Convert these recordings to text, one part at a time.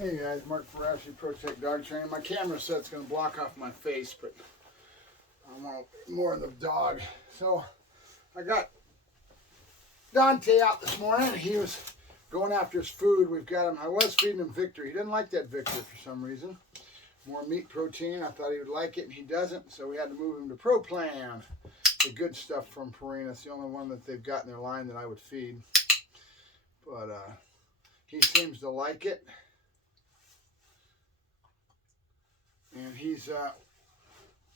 Hey guys, Mark Ferrasci, Protect Dog Training. My camera set's going to block off my face, but I want more of the dog. So I got Dante out this morning. He was going after his food. We've got him. I was feeding him Victor. He didn't like that Victor for some reason. More meat protein. I thought he would like it, and he doesn't. So we had to move him to Pro Plan. The good stuff from Purina. It's the only one that they've got in their line that I would feed. But he seems to like it. And he's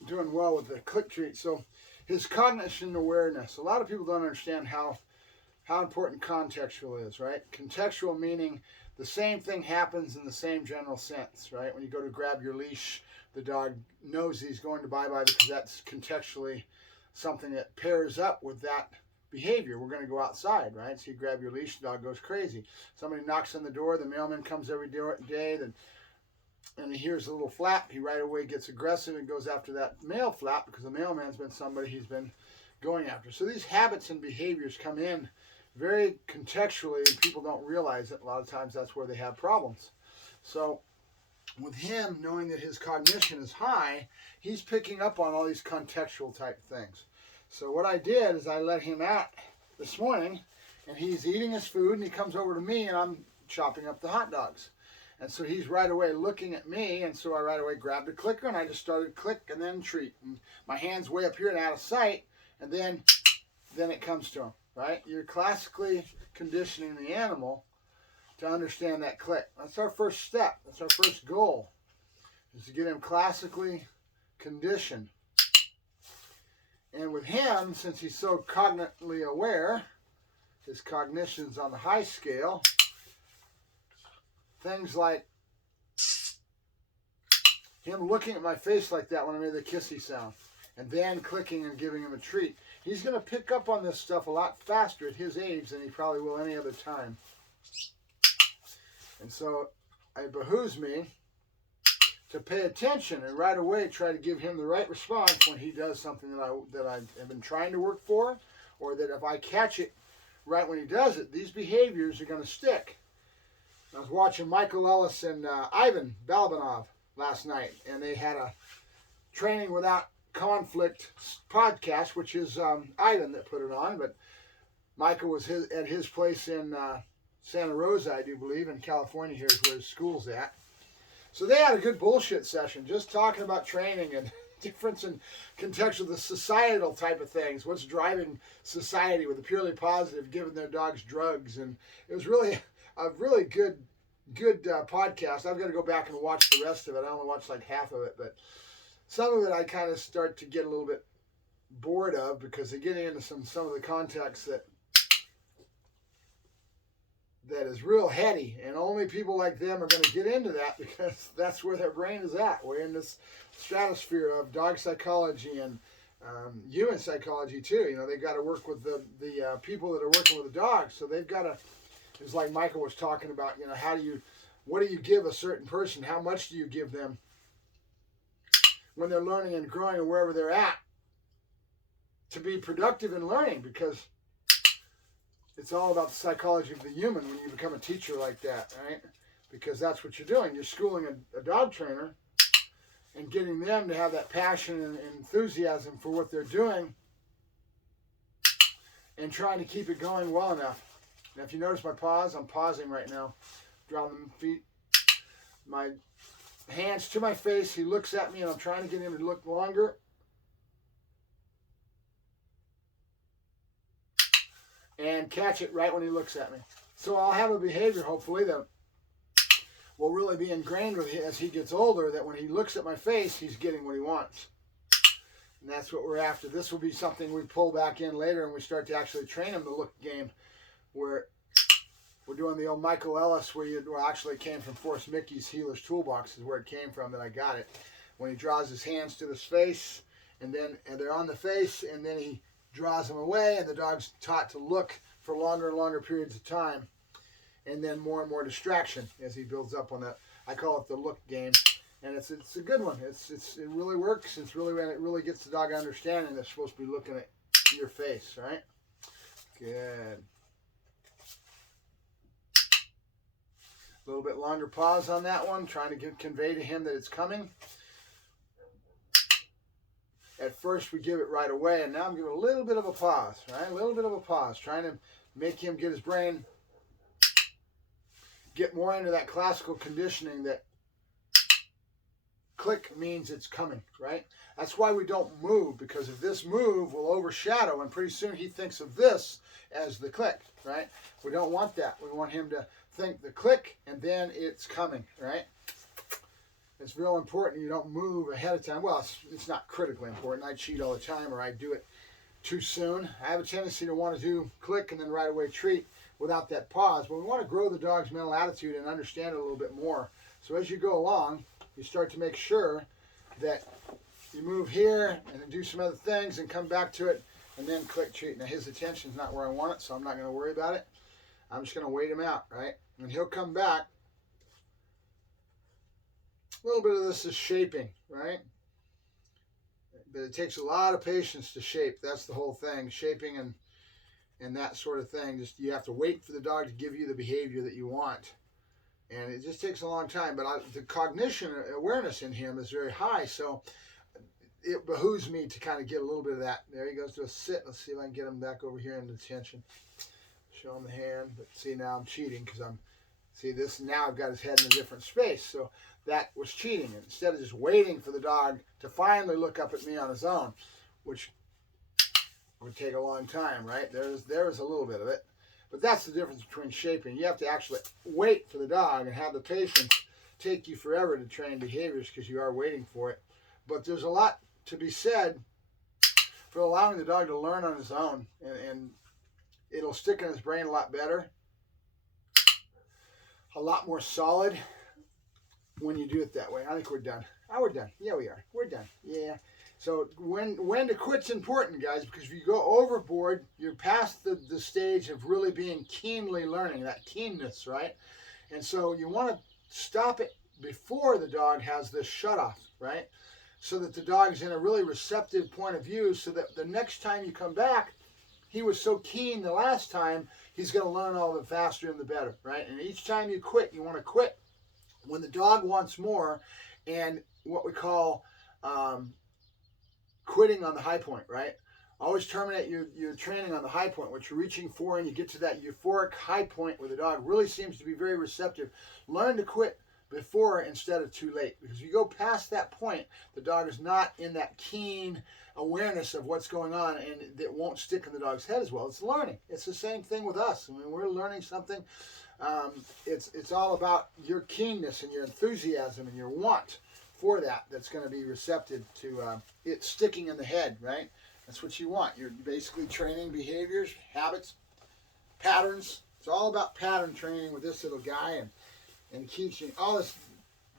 doing well with the click treat. So his cognition awareness, a lot of people don't understand how important contextual is, right? Contextual meaning the same thing happens in the same general sense, right? When you go to grab your leash, the dog knows he's going to bye-bye because that's contextually something that pairs up with that behavior. We're going to go outside, right? So you grab your leash, the dog goes crazy. Somebody knocks on the door, the mailman comes every day, and he hears a little flap, he right away gets aggressive and goes after that mail flap because the mailman's been somebody he's been going after. So these habits and behaviors come in very contextually, and people don't realize it. A lot of times that's where they have problems. So with him, knowing that his cognition is high, he's picking up on all these contextual type things. So what I did is I let him out this morning, and he's eating his food, and he comes over to me, and I'm chopping up the hot dogs. And so he's right away looking at me, and so I right away grabbed a clicker, and I just started click and then treat. And my hand's way up here and out of sight, and then it comes to him, right? You're classically conditioning the animal to understand that click. That's our first step. That's our first goal, is to get him classically conditioned. And with him, since he's so cognitively aware, his cognition's on the high scale, things like him looking at my face like that when I made the kissy sound, and then clicking and giving him a treat. He's going to pick up on this stuff a lot faster at his age than he probably will any other time. And so it behooves me to pay attention and right away try to give him the right response when he does something that I have been trying to work for, or that if I catch it right when he does it, these behaviors are going to stick. I was watching Michael Ellis and Ivan Balabanov last night, and they had a Training Without Conflict podcast, which is Ivan that put it on, but Michael was at his place in Santa Rosa, I do believe, in California. Here's where his school's at. So they had a good bullshit session, just talking about training and difference in contextual, the societal type of things, what's driving society with the purely positive, giving their dogs drugs, and it was really a really good podcast. I've got to go back and watch the rest of it. I only watched like half of it, but some of it I kind of start to get a little bit bored of because they're getting into some of the context that is real heady, and only people like them are going to get into that because that's where their brain is at. We're in this stratosphere of dog psychology and human psychology too. You know, they've got to work with the people that are working with the dogs, so they've got to. It's like Michael was talking about, you know, what do you give a certain person? How much do you give them when they're learning and growing and wherever they're at to be productive in learning? Because it's all about the psychology of the human when you become a teacher like that, right? Because that's what you're doing. You're schooling a dog trainer and getting them to have that passion and enthusiasm for what they're doing and trying to keep it going well enough. Now, if you notice my pause, I'm pausing right now. Drawing the feet, my hands to my face. He looks at me, and I'm trying to get him to look longer. And catch it right when he looks at me. So I'll have a behavior, hopefully, that will really be ingrained with him as he gets older, that when he looks at my face, he's getting what he wants. And that's what we're after. This will be something we pull back in later, and we start to actually train him to look game, where we're doing the old Michael Ellis, actually it came from Forrest Mickey's Healer's Toolbox is where it came from that I got it. When he draws his hands to his face, and they're on the face, and then he draws them away, and the dog's taught to look for longer and longer periods of time, and then more and more distraction as he builds up on that. I call it the look game, and it's a good one. It really works. It's really when it really gets the dog understanding they're supposed to be looking at your face, right? Good. A little bit longer pause on that one, trying to convey to him that it's coming. At first we give it right away, and now I'm giving a little bit of a pause, right? A little bit of a pause, trying to make him get his brain, get more into that classical conditioning that click means it's coming, right? That's why we don't move, because if this move will overshadow, and pretty soon he thinks of this as the click, right? We don't want that. We want him to think the click and then it's coming, right? It's real important you don't move ahead of time. Well, it's not critically important. I cheat all the time, or I do it too soon. I have a tendency to want to do click and then right away treat without that pause. But we want to grow the dog's mental attitude and understand it a little bit more. So as you go along, you start to make sure that you move here and then do some other things and come back to it and then click treat. Now his attention's not where I want it, so I'm not going to worry about it. I'm just going to wait him out, right? And he'll come back. A little bit of this is shaping, right? But it takes a lot of patience to shape. That's the whole thing, shaping and that sort of thing. Just you have to wait for the dog to give you the behavior that you want. And it just takes a long time. But the cognition awareness in him is very high, so it behooves me to kind of get a little bit of that. There he goes to a sit. Let's see if I can get him back over here into attention. Show him the hand. But see, now I'm cheating because see this, now I've got his head in a different space. So that was cheating. And instead of just waiting for the dog to finally look up at me on his own, which would take a long time, right? There's a little bit of it. But that's the difference between shaping. You have to actually wait for the dog and have the patience take you forever to train behaviors because you are waiting for it. But there's a lot to be said for allowing the dog to learn on his own, and it'll stick in his brain a lot better, a lot more solid when you do it that way. I think we're done. Oh, we're done. Yeah, we are. We're done. Yeah. So when to quit's important, guys, because if you go overboard, you're past the stage of really being keenly learning, that keenness, right? And so you want to stop it before the dog has this shut off, right? So that the dog's in a really receptive point of view, so that the next time you come back, he was so keen the last time, he's going to learn all the faster and the better, right? And each time you quit, you want to quit when the dog wants more, and what we call quitting on the high point, right? Always terminate your training on the high point, what you're reaching for, and you get to that euphoric high point where the dog really seems to be very receptive. Learn to quit before instead of too late, because if you go past that point, the dog is not in that keen awareness of what's going on, and it won't stick in the dog's head as well. It's learning. It's the same thing with us. I mean, we're learning something. It's all about your keenness and your enthusiasm and your want for that's going to be receptive to it sticking in the head, right? That's what you want. You're basically training behaviors, habits, patterns. It's all about pattern training with this little guy, and teaching all this,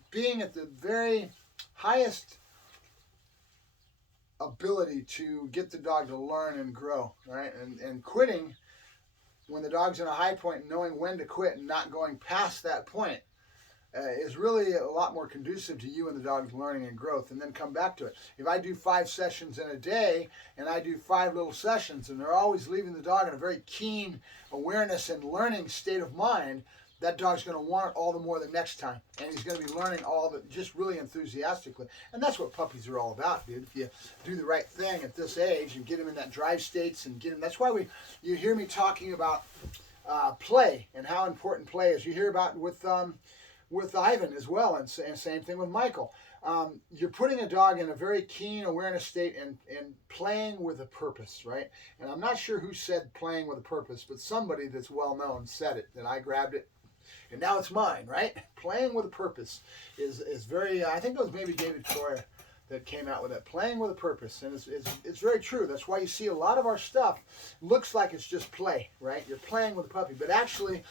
being at the very highest ability to get the dog to learn and grow, right? And quitting when the dog's in a high point, knowing when to quit and not going past that point is really a lot more conducive to you and the dog's learning and growth, and then come back to it. If I do 5 sessions in a day and I do 5 little sessions, and they're always leaving the dog in a very keen awareness and learning state of mind, that dog's going to want it all the more the next time, and he's going to be learning all the just really enthusiastically. And that's what puppies are all about, dude. If you do the right thing at this age and get him in that drive states and get him, that's why you hear me talking about play and how important play is. You hear about with Ivan as well, and same thing with Michael. You're putting a dog in a very keen awareness state and playing with a purpose, right? And I'm not sure who said playing with a purpose, but somebody that's well known said it, and I grabbed it, and now it's mine, right? Playing with a purpose is very, I think it was maybe David Troyer that came out with that, playing with a purpose, and it's very true. That's why you see a lot of our stuff looks like it's just play, right? You're playing with a puppy, but actually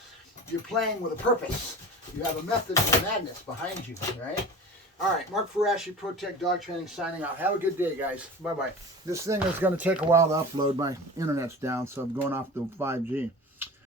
you're playing with a purpose. You have a method of madness behind you, right? All right, Mark Ferrasci, ProTech Dog Training, signing out. Have a good day, guys. Bye-bye. This thing is going to take a while to upload. My internet's down, so I'm going off the 5G.